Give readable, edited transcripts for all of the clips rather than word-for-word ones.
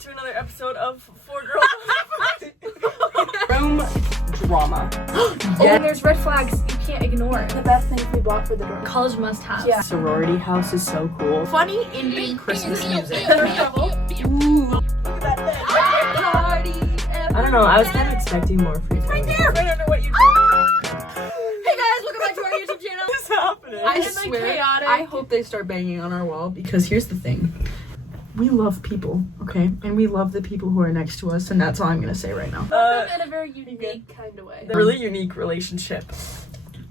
to another episode of Four Girls Room Drama. Oh, and there's red flags you can't ignore. The best things we bought for the dorm. College must-haves. Yeah. Sorority house is so cool. Funny Indian Christmas music. Ooh. Look at that bed. Party. I don't know, I was kind of expecting more free time. Right there. Right under what you Hey guys, welcome back to our YouTube channel. What's happening? I It's like swear, chaotic. I hope they start banging on our wall because here's the thing. We love people, okay? And we love the people who are next to us, and that's all I'm gonna say right now. In a very unique kind of way. A really unique relationship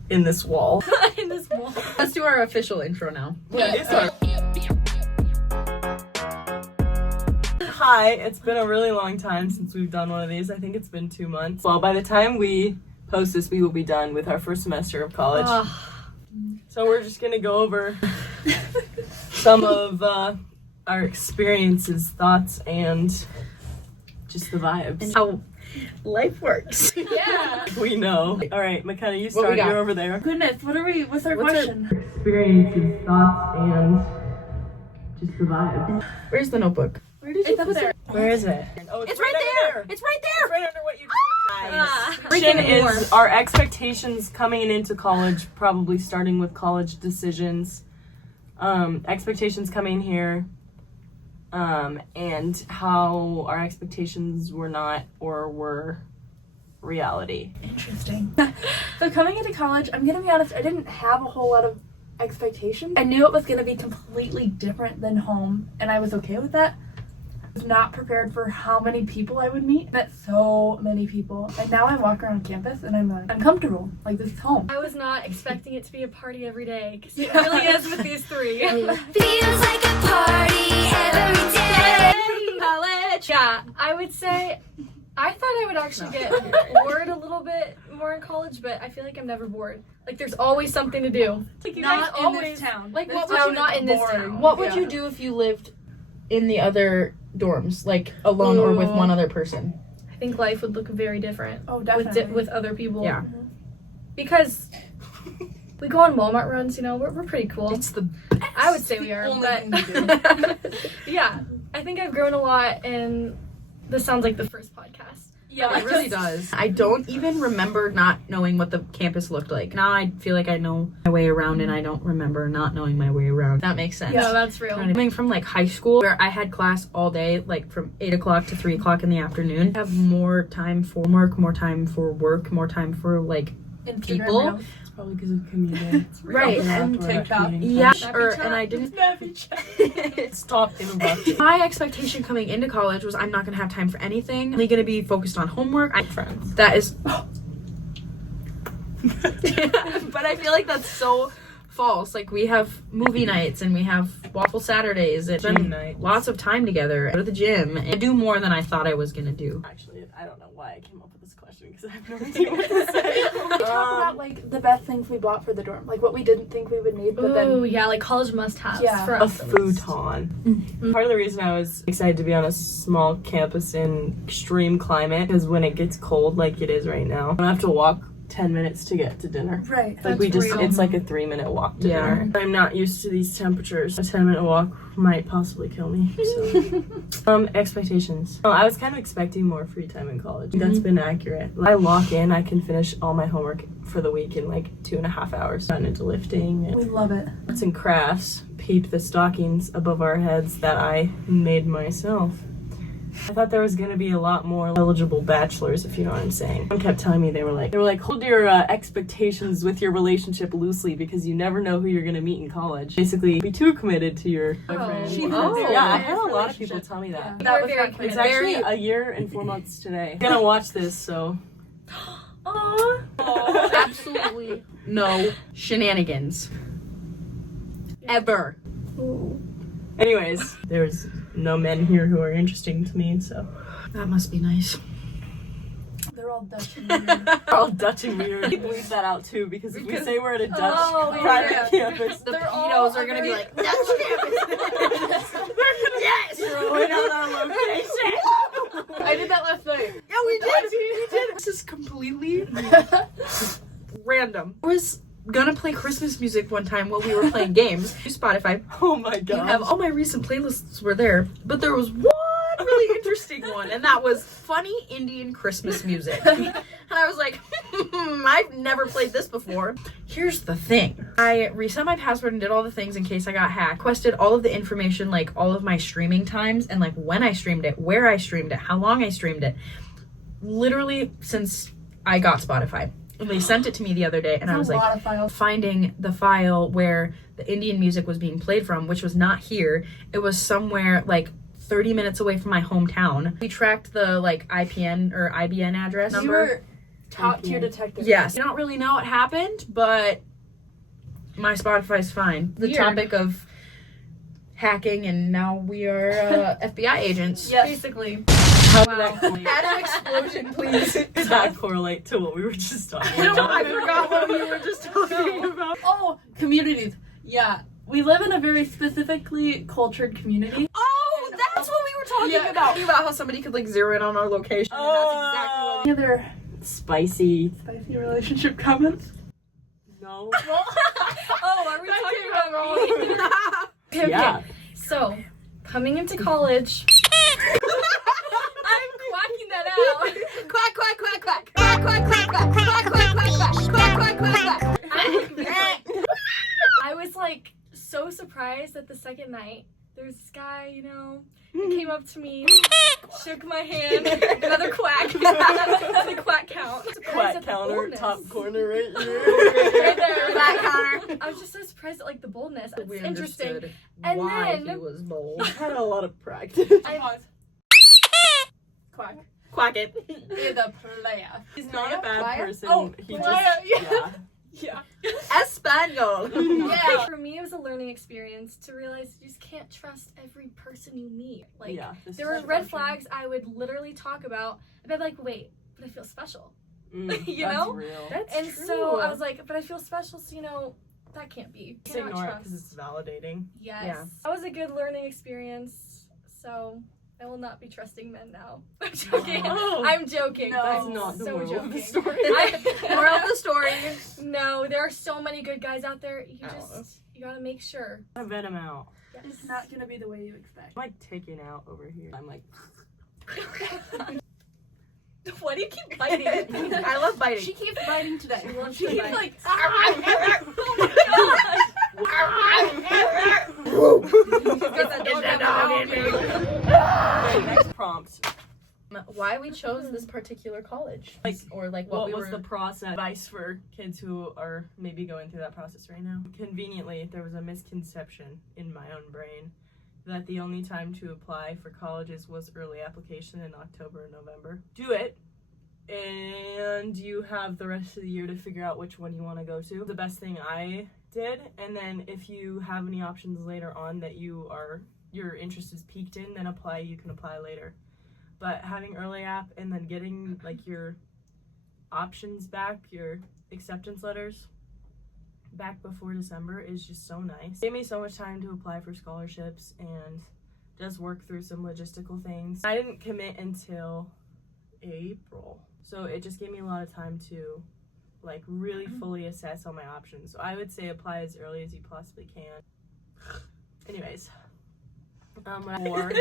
in this wall. In this wall. Let's do our official intro now. It's our- Hi, it's been a really long time since we've done one of these. I think it's been 2 months. Well, by the time we post this, we will be done with our first semester of college. So we're just gonna go over some of our experiences, thoughts, and just the vibes. And how life works. Yeah. We know. All right, McKenna, you What start. we got? You're over there. Goodness, what's our What's question? Experiences, thoughts, and just the vibes. Where's the notebook? Where did you It's up put there. it? Where is it? Oh, It's right there. It's right there. It's right under what you just Freaking Question warm. is our expectations coming into college, probably starting with college decisions, expectations coming here, and how our expectations were not or were reality. Interesting. So coming into college, I'm gonna be honest, I didn't have a whole lot of expectations. I knew it was gonna be completely different than home, and I was okay with that. I was not prepared for how many people I would meet. Met so many people. And now I walk around campus and I'm like, I'm comfortable. Like, this is home. I was not expecting it to be a party every day, because it really is with these three. Feels like a party every day. College. Yeah, I would say I thought I would actually get bored a little bit more in college, but I feel like I'm never bored. Like, there's always something to do. Like, you guys Not in always this town. like This what would town you is not in this boring. town? What would Yeah. you do if you lived in the other dorms, like alone or with Ooh. one other person? I think life would look very different Oh, with definitely. with other people. Yeah. Because we go on Walmart runs, you know, we're pretty cool. It's the I would say we are, only but thing we do. yeah, I think I've grown a lot, and this sounds like the first podcast. Yeah, it really does. I don't even remember not knowing what the campus looked like. Now I feel like I know my way around and I don't remember not knowing my way around. That makes sense. No, that's real. Coming from like high school where I had class all day, like from 8 o'clock to 3 o'clock in the afternoon, I have more time for homework, more time for work, more time for like Instagram people. reels. It's probably because of commuting. Right. And TikTok. Yeah, Snappy chat. and I didn't. Stop interrupting. My expectation coming into college was I'm not gonna have time for anything. I'm only gonna be focused on homework. Friends. That is. But I feel like that's so false. Like, we have movie nights and we have waffle Saturdays and Gym spend nights. lots of time together. Go to the gym and do more than I thought I was gonna do. Actually, I don't know why I came up with this question because I have no idea what to say. We talk about, like, the best things we bought for the dorm. Like, what we didn't think we would need, but Ooh, then... yeah, like college must-haves Yeah. for A us. at least. futon. Part of the reason I was excited to be on a small campus in extreme climate is when it gets cold like it is right now, I don't have to walk 10 minutes to get to dinner. Right. Like, we That's just, real. it's like a 3-minute walk to Yeah. dinner. I'm not used to these temperatures. A 10-minute walk might possibly kill me. So. Expectations. I was kind of expecting more free time in college. That's been accurate. I lock in, I can finish all my homework for the week in like 2.5 hours. Gotten into lifting and We love it. arts and crafts. Peeped the stockings above our heads that I made myself. I thought there was gonna be a lot more eligible bachelors, if you know what I'm saying. Someone kept telling me they were like, hold your expectations with your relationship loosely because you never know who you're gonna meet in college. Basically, be too committed to your boyfriend. She was very yeah, I serious had a lot of relationship. people tell me that. Yeah. You That were was very not It's committed. actually a year and 4 months today. I'm gonna watch this, so. Aww. Absolutely no shenanigans. Ever. Anyways, there's no men here who are interesting to me, so. That must be nice. They're all Dutch and weird. We're all Dutch and weird. We bleep that out too because if we say we're at a Dutch Oh, private yeah. campus, The They're pedos all are gonna be very- like, Dutch campus. yes, throwing out our location. I did that last night. Yeah, we did. This is completely random. I was gonna play Christmas music one time while we were playing games. Spotify. Oh my You god. have all my recent playlists were there, but there was one really interesting one, and that was funny Indian Christmas music. And I was like, I've never played this before. Here's the thing. I reset my password and did all the things in case I got hacked. Requested all of the information, like all of my streaming times and like when I streamed it, where I streamed it, how long I streamed it. Literally since I got Spotify. And they sent it to me the other day, and I was like, finding the file where the Indian music was being played from, which was not here. It was somewhere like 30 minutes away from my hometown. We tracked the like IPN or IBN address number. You were top tier detective. Yes. I don't really know what happened, but my Spotify's fine. The topic of hacking, and now we are FBI agents. Yes. Basically. How Wow. did that correlate? Add an explosion, please. Does that correlate to what we were just talking No, about? I forgot what we were just talking about. Oh, communities. Yeah. We live in a very specifically cultured community. Oh, that's what we were talking about. About how somebody could like zero in on our location. And that's exactly what Any other Spicy. spicy relationship comments? No. Oh, are we talking about me? Okay, Yeah. okay. So, coming into college, I'm quacking that out. Quack, quack, quack, quack. Quack, quack, quack, quack. Quack, quack, quack, quack. Quack, quack, quack, quack. I was like so surprised that the second night there's this guy, you know, who came up to me, shook my hand, another quack, another quack count. Surprised Quack at the counter, boldness. top corner right here. Right there. Quack counter. I was just so surprised at like the boldness. It's We interesting. understood And why then- he was bold. He's had a lot of practice. Quack. Quack it. You're the player. He's not a bad Player? person. Oh, he player, just, yeah. yeah. Espanol. Yeah. For me, it was a learning experience to realize you just can't trust every person you meet. Like, Yeah, this there is were red true. flags I would literally talk about, and I'd be like, wait, but I feel special. You that's know? real. That's And true. so I was like, but I feel special, so you know, that can't be. Just Cannot ignore it trust. because it's validating. Yes. Yeah. That was a good learning experience, so I will not be trusting men now. I'm joking. Oh. I'm joking. No. That's I'm not the so moral joking. of the story. Moral of the story. No, there are so many good guys out there. You Oh. just, you gotta make sure. I vet him out. It's not gonna be the way you expect. I'm like taking out over here. I'm like, Why do you keep biting? I love biting. She keeps biting today. She loves She to keeps bite. like. okay, next prompt. Why we chose this particular college, Like, or like What we was were. the process? Advice for kids who are maybe going through that process right now. Conveniently, there was a misconception in my own brain that the only time to apply for colleges was early application in October and November. Do it, and you have the rest of the year to figure out which one you want to go to. The best thing I did, and then if you have any options later on that your interest is peaked in, then you can apply later. But having early app and then getting like your options back, your acceptance letters back before December is just so nice. It gave me so much time to apply for scholarships and just work through some logistical things. I didn't commit until April, so it just gave me a lot of time to like really fully assess all my options. So I would say apply as early as you possibly can. Anyways, more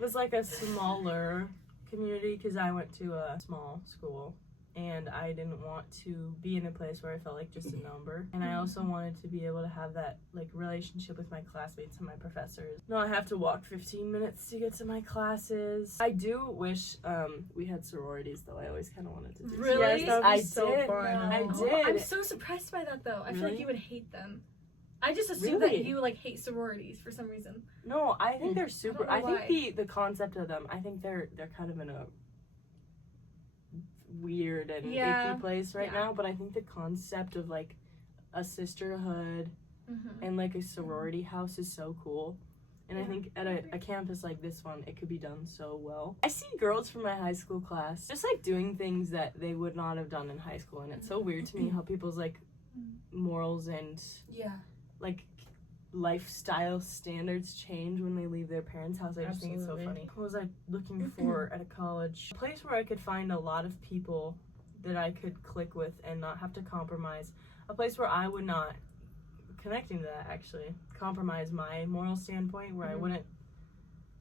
was like a smaller community because I went to a small school and I didn't want to be in a place where I felt like just a number, and I also wanted to be able to have that like relationship with my classmates and my professors. No, I have to walk 15 minutes to get to my classes. I do wish we had sororities though. I always kind of wanted to do Really? sororities. Yes, that would be I so did. fun. I Oh, did. I'm so surprised by that though. I feel like Really? you would hate them. I just assumed Really? that you like hate sororities for some reason. No, I think they're super. know I think why. the concept of them. I think they're kind of in a weird and Yeah. icky place right Yeah. now. But I think the concept of like a sisterhood and like a sorority house is so cool. And I think at a campus like this one, it could be done so well. I see girls from my high school class just like doing things that they would not have done in high school, and it's so weird to me how people's like morals and Yeah. like lifestyle standards change when they leave their parents' house. I just think it's so Absolutely. funny. What was I looking for at a college? A place where I could find a lot of people that I could click with and not have to compromise. A place where I would not, connecting to that actually, compromise my moral standpoint, where I wouldn't,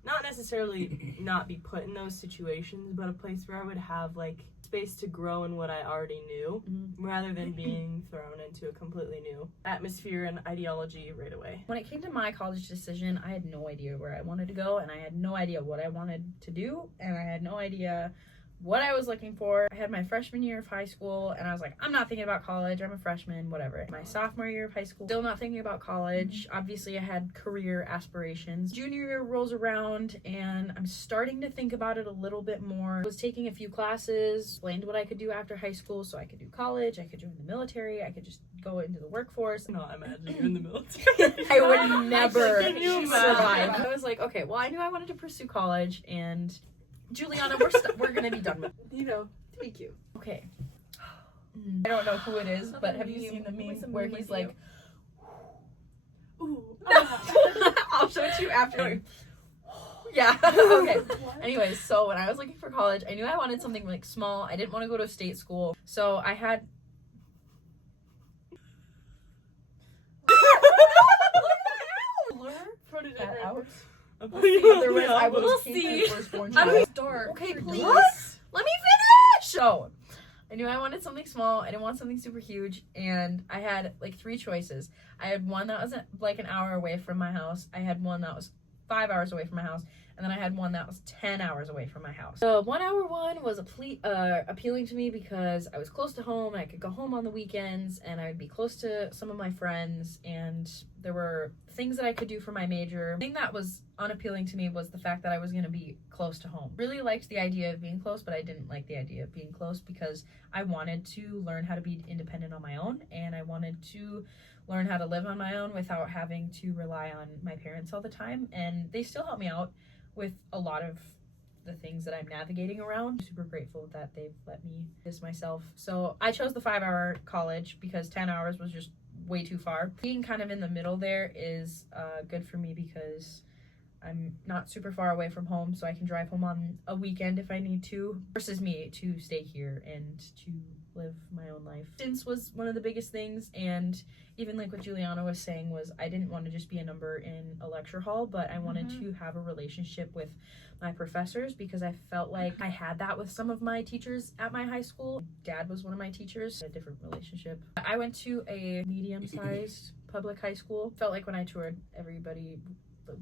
not necessarily not be put in those situations, but a place where I would have like space to grow in what I already knew, rather than being thrown into a completely new atmosphere and ideology right away. When it came to my college decision, I had no idea where I wanted to go, and I had no idea what I wanted to do, and I had no idea what I was looking for. I had my freshman year of high school, and I was like, I'm not thinking about college. I'm a freshman, whatever. My sophomore year of high school, still not thinking about college. Obviously, I had career aspirations. Junior year rolls around, and I'm starting to think about it a little bit more. I was taking a few classes, explained what I could do after high school, so I could do college, I could join the military, I could just go into the workforce. No, imagine you're in the military. I would never Can you survive. imagine? I was like, okay, well, I knew I wanted to pursue college, and Juliana, we're gonna be done with it. You know, to be cute. Okay. I don't know who it is, but have you seen the meme where he's like, Ooh. I'll show it to you after. Yeah. Okay. What? Anyways, so when I was looking for college, I knew I wanted something like small. I didn't want to go to a state school, so I had. That out. Otherwise, I would We'll have see. the firstborn I'm child. dark. Okay, for please. days. Let me finish! So, I knew I wanted something small. I didn't want something super huge. And I had like 3 choices. I had one that was like an hour away from my house. I had one that was 5 hours away from my house. And then I had one that was 10 hours away from my house. The 1 hour one was appealing to me because I was close to home. I could go home on the weekends and I would be close to some of my friends. And there were things that I could do for my major. The thing that was unappealing to me was the fact that I was going to be close to home. Really liked the idea of being close, but I didn't like the idea of being close because I wanted to learn how to be independent on my own, and I wanted to learn how to live on my own without having to rely on my parents all the time. And they still help me out with a lot of the things that I'm navigating around. I'm super grateful that they've let me do this myself. So I chose the 5-hour college because 10 hours was just way too far. Being kind of in the middle there is good for me because I'm not super far away from home, so I can drive home on a weekend if I need to, versus me to stay here and to live my own life. Distance was one of the biggest things, and even like what Juliana was saying was I didn't want to just be a number in a lecture hall, but I wanted to have a relationship with my professors because I felt like I had that with some of my teachers at my high school. Dad was one of my teachers, a different relationship. I went to a medium-sized public high school. Felt like when I toured, everybody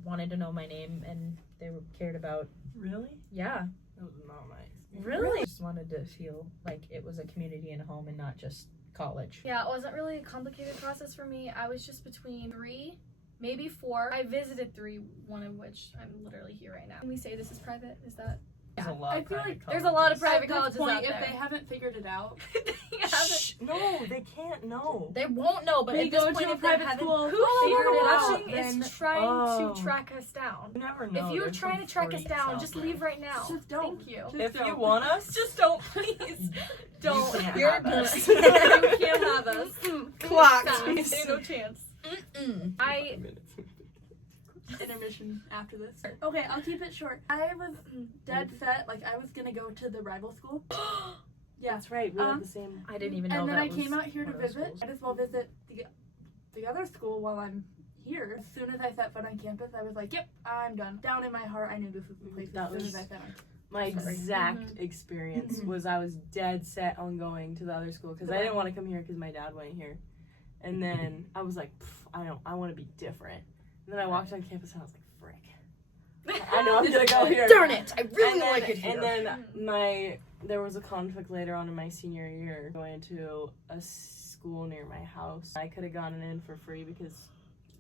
wanted to know my name and they cared about. Really? Yeah. That was not my experience. Really? I just wanted to feel like it was a community and a home and not just college. Yeah, it wasn't really a complicated process for me. I was just between 3, maybe 4. I visited 3, one of which I'm literally here right now. Can we say this is private? Is that? There's a lot I of feel private like there's a lot of colleges. private At colleges this point, out if there. they haven't figured it out, Shh, no, they can't know. They won't know, but they at this go point, to a if they private haven't school. Who oh, figured it out watching is then trying to track us down. You never know. If you're There's trying some to track us freaks down, out just there. leave right now. Just don't. Thank you. Just If don't. you want us, Just don't, please. Don't. You can't You're have us. you can't have us. Clocked. Ain't no chance. I Intermission after this. Okay, I'll keep it short. I was dead set, like I was gonna go to the rival school. Yeah. That's right. We have the same. I didn't even know And then that I was came out here to one of those visit. schools. Might as well visit the other school while I'm here. As soon as I set foot on campus, I was like, yep, I'm done. Down in my heart, I knew this was the place That as soon was- as I found it. My Sorry. exact experience was I was dead set on going to the other school because I didn't want to come here because my dad went here, and then I was like, I want to be different. And then I walked on campus and I was like, frick, I know I'm gonna go here. Darn it! I really And then, like it here. And then there was a conflict later on in my senior year going to a school near my house. I could have gotten in for free because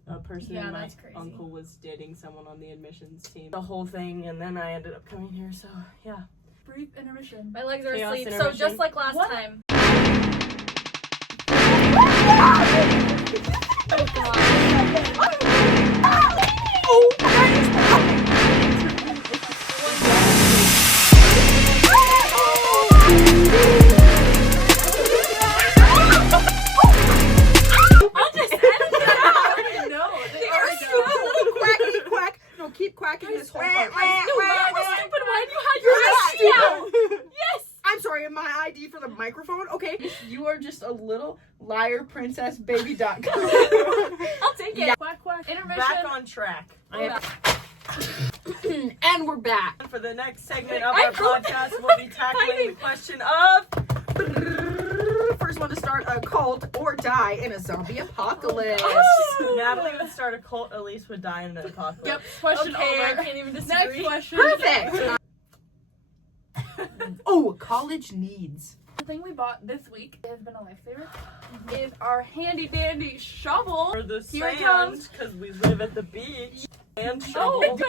a person Yeah, in my that's crazy. uncle was dating someone on the admissions team. The whole thing, and then I ended up coming here. So yeah. Brief intermission. My legs are Chaos asleep, so intermission. just like last What? time. I'll just edit it out. No, Quackity quack. No, keep quacking this whole part. Stupid one. You had your eyes down. Yes. I'm sorry, my ID for the microphone? Okay. You are just a little liar princess baby.com. I'll take it. Quack quack. Intermission. Back on track. And And we're back. For the next segment of our podcast, we'll be tackling the question of First one to start a cult or die in a zombie apocalypse. Natalie would start a cult, Elise would die in an apocalypse. Yep. Question Okay, I over. can't even disagree. Next question. Perfect. Oh, college needs. The thing we bought this week has been a lifesaver. Is our handy dandy shovel. For the Here it sand, comes. because we live at the beach. And Oh, shovel.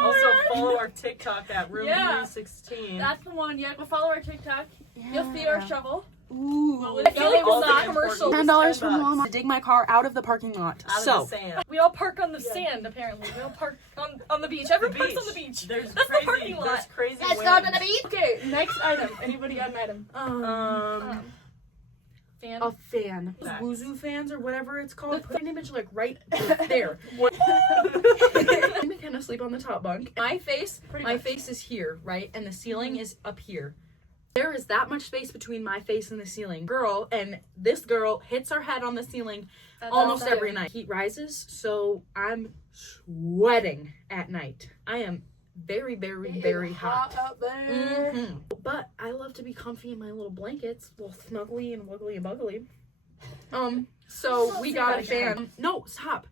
Also follow our TikTok at room316. That's the one. Yeah, go follow our TikTok. You'll see our shovel. Ooh. I feel like All it's the not important- commercial. $10 from $10. Walmart to dig my car out of the parking lot. Out So, of the sand. We all park on the sand, apparently. We all park on the beach. Everyone parks on the beach. There's That's the crazy, parking there's lot. crazy let's winds. go to the beach. Okay, next item. Anybody got an item? Fan. A fan. Facts. Wuzu fans or whatever it's called. Put an image like right there. What? I'm gonna kind of sleep on the top bunk. My face is here, right? And the ceiling is up here. There is that much space between my face and the ceiling. This girl hits her head on the ceiling That's almost awesome. every night. Heat rises, so I'm sweating at night. I am very, very, very hot. up there. Mhm. But I love to be comfy in my little blankets, little snuggly and wuggly and buggly. So we got a fan. No, stop.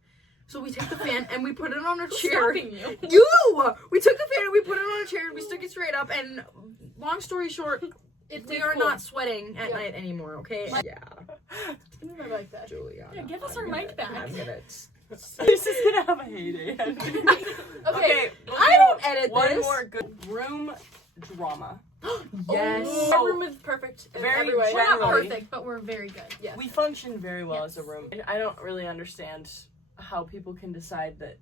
So we take the fan and we put it on a chair. Stopping you. We took the fan and we put it on a chair and we stuck it straight up. And long story short, we are not sweating at night anymore. Okay? Yeah, I like that. Juliana. Yeah, give us our mic back. I'm gonna. This is gonna have a heyday. Okay. we'll I do don't edit one this. more good room drama. Yes. Our room is perfect in Very every way. We're not Generally. perfect, but we're very good. Yes. We function very well Yes. as a room. And I don't really understand how people can decide that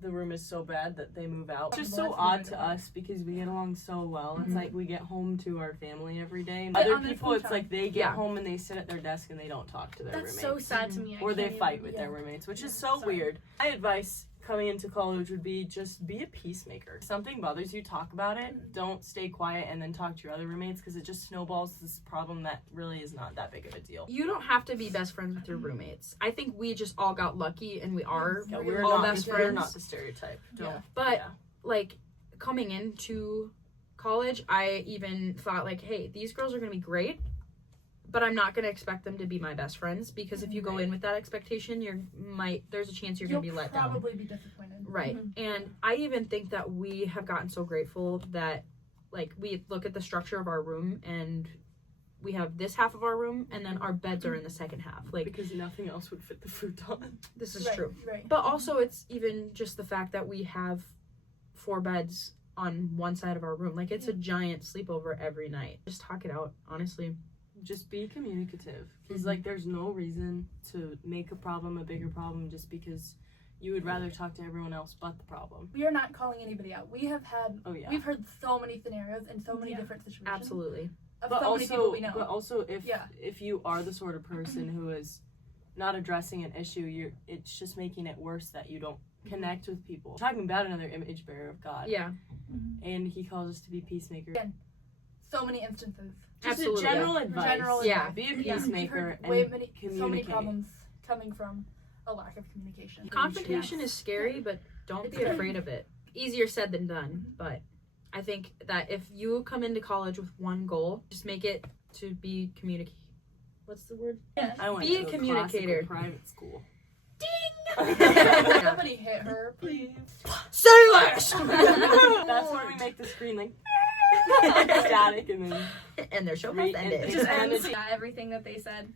the room is so bad that they move out. It's just so odd to us because we get along so well. It's like we get home to our family every day. And But other on the people, same it's time- like they get Yeah. home and they sit at their desk and they don't talk to their That's roommates. so sad to me. I Or they can't fight even- with their roommates, which is Yeah, so sorry. weird. My advice coming into college would be just be a peacemaker. If something bothers you, talk about it. Don't stay quiet and then talk to your other roommates because it just snowballs this problem that really is not that big of a deal. You don't have to be best friends with your roommates. I think we just all got lucky and we are Yeah, all best we're friends. not the stereotype. Don't. Yeah. But Yeah. like coming into college, I even thought like, hey, these girls are gonna be great, but I'm not gonna expect them to be my best friends because if you go in with that expectation, there's a chance you're gonna be let down. Probably be disappointed. Right. And I even think that we have gotten so grateful that like we look at the structure of our room and we have this half of our room and then our beds are in the second half. Like Because nothing else would fit the futon. this is Right, true. Right. But also it's even just the fact that we have 4 beds on one side of our room. Like it's a giant sleepover every night. Just talk it out, honestly. Just be communicative. Because, like, there's no reason to make a problem a bigger problem just because you would rather talk to everyone else but the problem. We are not calling anybody out. We have had. Oh, yeah. We've heard so many scenarios and so many different situations. Absolutely. Of But so many people we know. also, if Yeah. if you are the sort of person who is not addressing an issue, it's just making it worse that you don't connect with people. Talking about another image bearer of God. Yeah. And he calls us to be peacemakers. Yeah. So many instances. Just Absolutely. a general advice. General Yeah. advice. Be a We've peacemaker heard and way many, so many communicate. problems coming from a lack of communication. Confrontation is scary, but don't It's be scary. afraid of it. Easier said than done, but I think that if you come into college with one goal, just make it to be what's the word? I went Be to a a communicator. classical private school. Somebody hit her, please. Say less! That's where we make the screen like static and then And their show has Read- ended. and- Just And ends. it's- Yeah, everything that they said.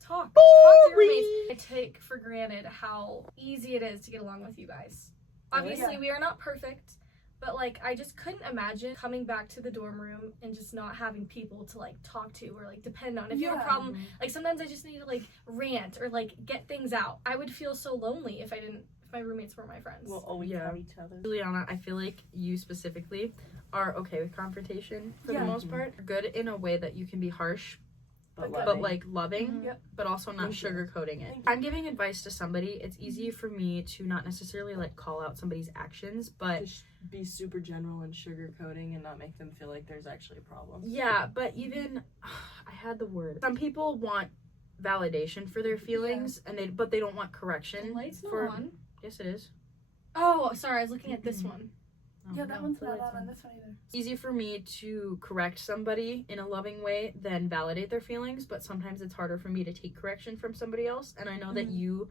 Talk to your roommates. I take for granted how easy it is to get along with you guys. Obviously, Yeah. we are not perfect, but like I just couldn't imagine coming back to the dorm room and just not having people to like talk to or like depend on. If you have a problem, like sometimes I just need to like rant or like get things out. I would feel so lonely if my roommates were my friends. we'll always Yeah. have each other. Juliana, I feel like you specifically are okay with confrontation for Yeah. the most part. You're good in a way that you can be harsh, But but like loving, Mhm. Yep. but also not Thank you. sugarcoating it. Thank you. I'm giving advice to somebody. It's easy for me to not necessarily like call out somebody's actions, but Just be super general and sugarcoating and not make them feel like there's actually a problem. yeah, but even I had the word. Some people want validation for their feelings and but they don't want the correction. light's not for on. Yes, it is. Oh, sorry, I was looking at this one. Yeah, that one's not on this one either. It's easy for me to correct somebody in a loving way than validate their feelings, but sometimes it's harder for me to take correction from somebody else. And I know that you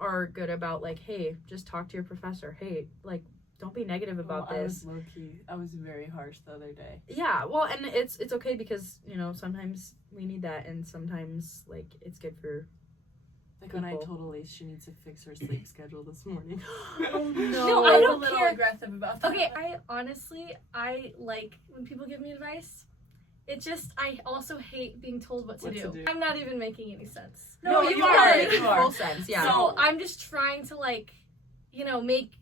are good about like, hey, just talk to your professor. Hey, like, don't be negative about this. I was very harsh the other day. Yeah, well, and it's okay because, you know, sometimes we need that, and sometimes, like, it's good for Like when I people. told Elise she needs to fix her sleep schedule this morning. Oh, No, I I was don't a little care. aggressive about that. Okay, I like when people give me advice. I also hate being told what to do. I'm not even making any sense. No, you you are are. making You are. full sense. Yeah. So I'm just trying to, like, you know, make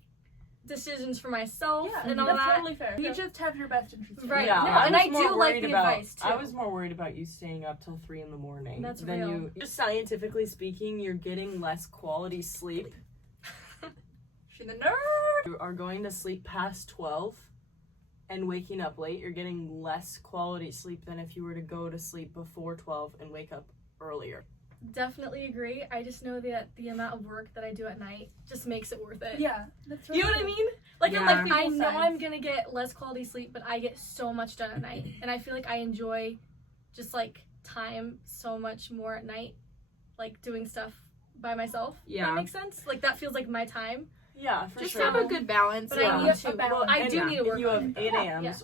decisions for myself Yeah, and all that's that. totally fair. You just have your best interest. in Right. mind. No, I and was I more do like worried the about- advice, too. I was more worried about you staying up till 3 a.m. That's than real. you. Just scientifically speaking, you're getting less quality sleep. She's the nerd. You are going to sleep past 12 and waking up late. You're getting less quality sleep than if you were to go to sleep before 12 and wake up earlier. Definitely agree. I just know that the amount of work that I do at night just makes it worth it. Yeah, that's You know what I mean? Like, Yeah. I'm like, I People's know sides. I'm gonna get less quality sleep, but I get so much done at night. And I feel like I enjoy just, like, time so much more at night, like, doing stuff by myself. Yeah. That makes sense? Like, that feels like my time. Yeah, for Just sure. have a good balance. But Yeah. I need to. Well, I and do need to work you on have it. 8 Yeah. a.m.s.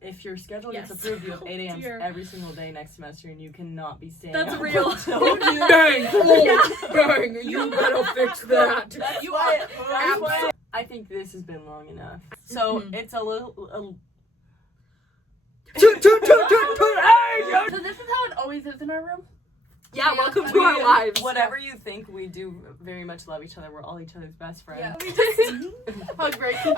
If your schedule gets Yes. approved, you have 8 a.m.s dear. every single day next semester, and you cannot be staying That's up real. until- Dang, dang, you better fix that. That's why I think this has been long enough. So it's a little. Toot, toot, toot, toot, toot. So this is how it always is in our room. Yeah, welcome to our lives. Whatever you think, we do very much love each other. We're all each other's best friends. Yeah. We just. Hug break. Don't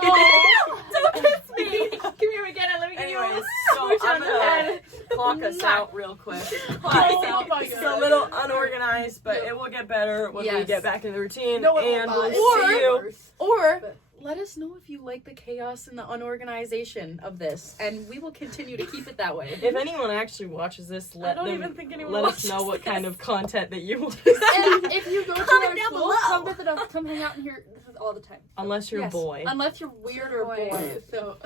kiss me. Come here again. Let me get you. Anyways, so Smooch I'm on the gonna head. clock us out real quick. Oh my It's a God. little unorganized, but it will get better when we Yes. get back in the routine. No, it will and not. we'll It's see you. worse. Or let us know if you like the chaos and the unorganization of this, and we will continue to keep it that way. If anyone actually watches this, I let don't them even think anyone let us watches know what this. kind of content that you want. And if you go to Comment our down school, below. come visit us. Come hang out in here. This is all the time. Unless you're Yes. a boy. Unless you're weird or Boy. boy. So.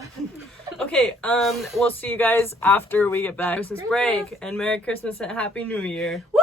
Okay, we'll see you guys after we get back. Christmas break, and Merry Christmas and Happy New Year. Woo!